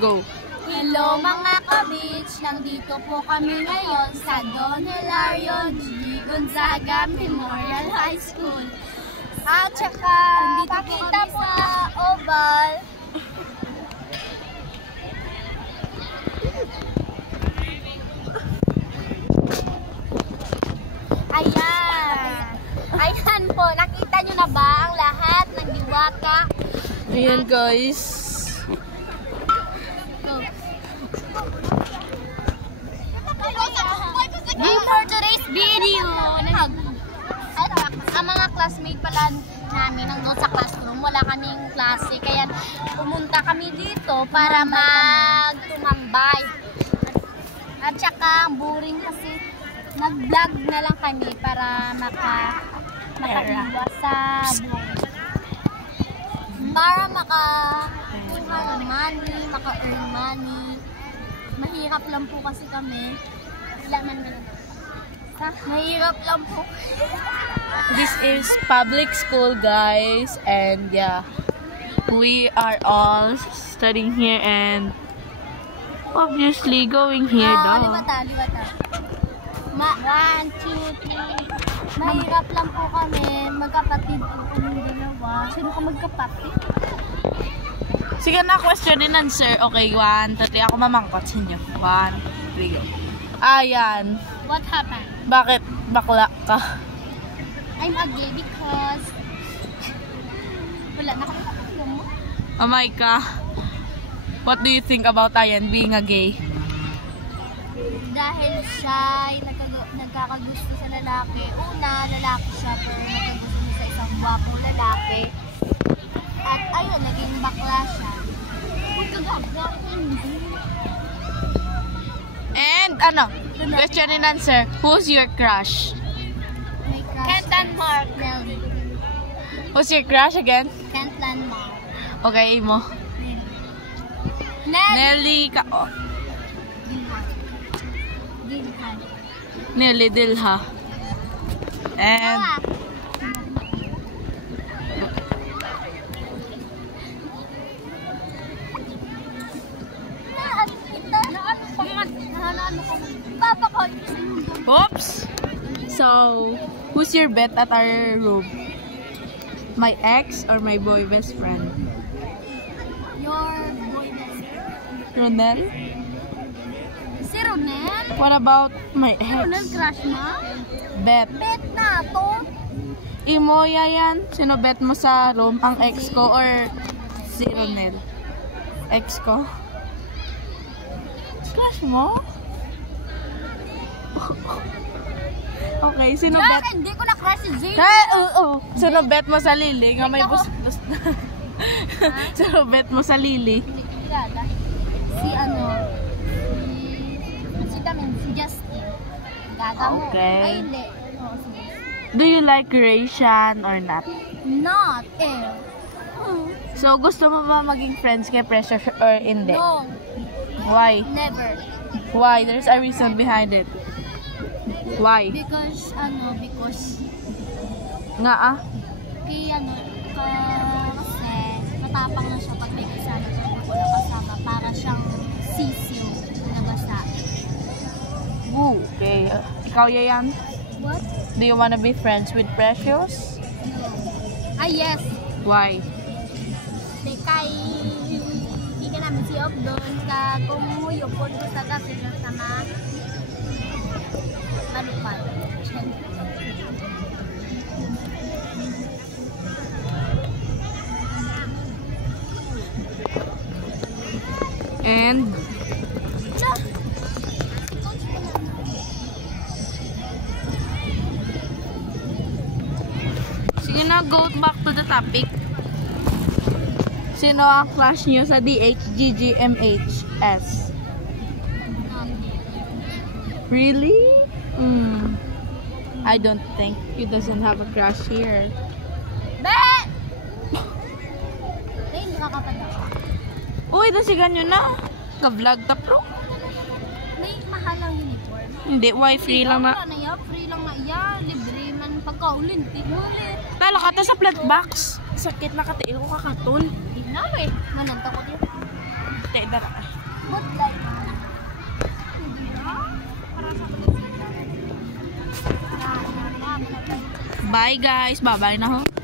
Go! Hello mga kabits! Nandito po kami ngayon sa Don Hilario G. Gonzaga Memorial High School. At saka, pakita po sa Oval. Ayan! Ayan po, nakita nyo na ba ang lahat ng diwata? Ayan guys. For today's video, ang mga classmate pala namin nandun sa classroom, wala kaming klase, kaya pumunta kami dito para magtumambay. At saka, boring kasi nag-vlog na lang kami para makaiwas sa boring. Para maka-earn money. Mahirap lang po kasi kami. Mahirap lang po. This is public school guys, and yeah, we are all studying here and obviously going here though. Liwata. 1, 2, 3. Mahirap lang po kami. Magkapatid po kami dalawa. Sino ka magkapatid? Sige na, question and answer. Okay, 1, 2, 3. Ako mamangkot sa inyo. 1, 2, 3, go. Ayan. What happened? Bakit bakla ka? I'm a gay because wala na kami kapatid mo. Amay ka. What do you think about Ayan being a gay? Dahil siya ay nagkakagusto sa lalaki. Una, lalaki siya, pero nagkagusto niya sa isang gwapong lalaki. At ayun, naging bakla siya. And question and answer. Who's your crush? Can't landmark. Nelly. Who's your crush again? Can't landmark. Okay, mo. Nelly ka. Oh. Dilhan. Nelly Dilha. And oops. So, who's your bet at our room? My ex or my boy best friend? Your boy best friend. Ronel? Si Ronel? What about my ex? Ronel crush mo? Bet. Bet na to. Imoya yan. Sino bet mo sa room? Ang ex ko or si Ronel? Ex ko? Crush mo? Okay, sino bet? Hindi ko na crush si Zay. Oo. Sino bet mo sa Lily? Nga may bus. Sino bet mo sa Lily? Si si Justin. Gaga mo. Okay. Ay, hindi. Oh, si Justin. Do you like Raysian or not? Not. So, gusto mo ba maging friends kay Precious or hindi? No. Why? Never. Why? There's a reason behind it. Why? Because Nga kasi matapang na siya pag may kasama siya wala kasama, para siyang sisiw na basa. Okay. Ikaw, Yayan? What? Do you wanna be friends with Precious? No. Yes. Why? Kay hindi ka namin si Op doon ka kumuyupon ko sa kasi sama malupad. And sige na, go back to the topic. Sino ang crush niyo sa DHGGMHS? Really? I don't think he doesn't have a crush here. Bet! Hindi makakapad ako. Uy, dasigan nyo na. Ka-vlog ta pro. May mahal ang uniform. Hindi, why? Free lang na. Free lang na iya. Libre man pagkaulin. Tala ka to sa plant box. Sakit na katiil ko kakatol. Hindi na eh. Mananta ko dito. Tayo dara. Spotlight. Bye guys. Bye-bye na ho.